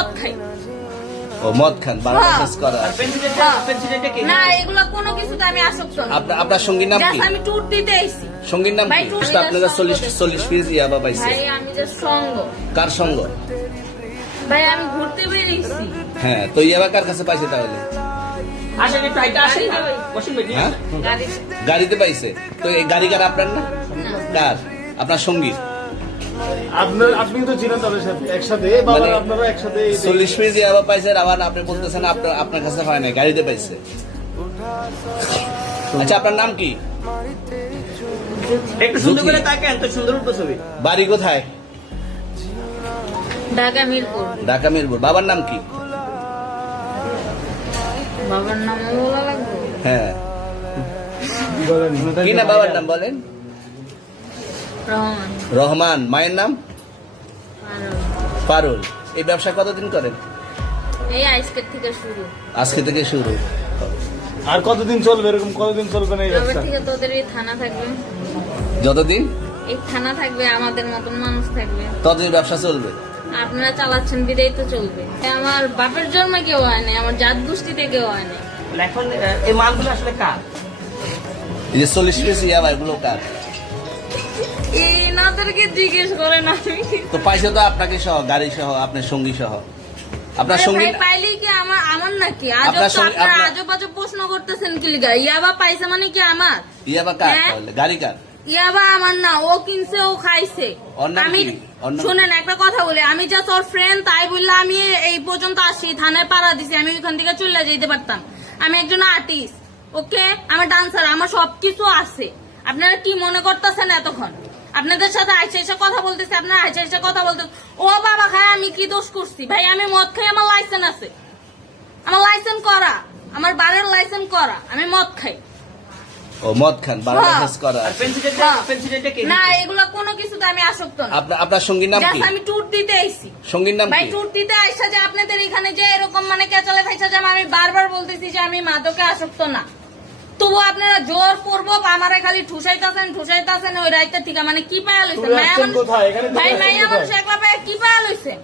মদ খাই। ও মদ খান, বারবার শেষ করা। না এগুলো কোনো কিছুতে আমি আসক্ত না। আপনার সঙ্গীর নাম কি? আমি ট্যুর দিতে আইছি। সঙ্গীর নাম কি? আপনারা 40 পিস ইয়াবা পাইছে। ভাই আমি যে সঙ্গ। কার সঙ্গ? ভাই আমি ঘুরতে বেরিয়েছি। হ্যাঁ, তো ইয়াবা কার কাছে পাইছে তাহলে? আসেন একটু আইটা আসেন, বসেন ভাই। হ্যাঁ, গাড়িতে পাইছে। তো এই গাড়ি কার, আপনার না? কার? আপনার সঙ্গী। আপনি তো চিনেন তাদের সাথে একসাথে, বাবা আপনারা একসাথে 40 পিস ইয়াবা পাইছে, আবার আপনি বলতেছেন আপনার কাছে হয় না, গাড়িতে পাইছে। আচ্ছা, আপনার নাম কি? একটু সুন্দর করে তাকান, তো সুন্দর উঠবে ছবি। বাড়ি কোথায়? ঢাকা মিরপুর। ঢাকা মিরপুর। বাবার নাম কি? বাবার নাম বলা লাগবে? হ্যাঁ, বলেন কি না বাবার নাম বলেন? রহমান। রহমান। মায়ের নাম? আর পারুল। এই ব্যবসা কতদিন করেন? এই আজকের থেকে শুরু। আজকে থেকে শুরু। আর কতদিন চলবে, এরকম কতদিন চলবে না এই তবে ব্যবসা? থেকে তোদের এই থানা থাকবে, যতদিন এই থানা থাকবে, আমাদের মতন মানুষ থাকবে। ততদিন ব্যবসা চলবে। আপনারা চালাচ্ছেন বিদায় তো চলবে। আমার বাপের জন্মে কেউ হয় নাই, আমার জাত গোষ্ঠীতে কেউ হয় নাই। এখন এই মালগুলো আসলে কার? এই যে 40 পিস ইয়াবা, এগুলো কার? এনাদেরকে জিজ্ঞেস করেন। আমি তো পাইছে তো আপনাকে সহ, গাড়ি সহ, আপনার সঙ্গী সহ। আপনার আরে সঙ্গী ভাই পাইলেই কি আমার নাকি? আজব আপনার তো সঙ্গে- আপনারা আপনার- আজব আজব প্রশ্ন করতেছেন কি লিগা? ইয়াবা পাইছে মানে কি আমার? ইয়াবা কার হ্যাঁ? তাহলে? গাড়ি কার? ইয়াবা আমার না, ও কিনছে, ও খাইছে। ওর নাম আমি কি? ওর নাম- শুনেন একটা কথা বলি, আমি জাস্ট ওর ফ্রেন্ড, তাই বললে আমি এই পর্যন্ত আসি, থানায় পাড়া দিছি, আমি ওইখান থেকে চলে যেতে পারতাম। আমি একজন আর্টিস্ট, ওকে, আমি ডান্সার, আমার সবকিছু আছে। আপনারা কি মনে করতেছেন এতক্ষণ? আপনাদের সাথে আইসা এসে কথা বলতেছে, আপনারা আইসা এসে কথা বলতেছে। ও বাবা খায়, আমি কি দোষ করছি? ভাই আমি মদ খাই, আমার লাইসেন্স আছে, আমার লাইসেন্স করা, আমার বারের লাইসেন্স করা, আমি মদ খাই। ও মদ খান, বারবার শেষ করা। আর পেন্সিলটা কে? না এগুলো কোনো কিছুতে আমি আসক্ত না। আপনার সঙ্গীর নাম কি? জাস্ট আমি ট্যুর দিতে আইছি। সঙ্গীর নাম ভাই কি? ট্যুর দিতে আইসা যে আপনাদের এখানে যে এরকম মানে কেচালে ফাইসা যে আমি বারবার বলতেছি যে আমি মাদকে আসক্ত না, তবু আপনারা জোর করবো আমারে খালি ঠুসাইতাছেন ওই রাইতে থেকে। মানে কি পায়া লইছে? চলে আসছেন কোথায়? এখানে চলে ভাই আসছেন মাইয়া কোথায়? মানুষ একলা পায়া কি পায়া লইছে?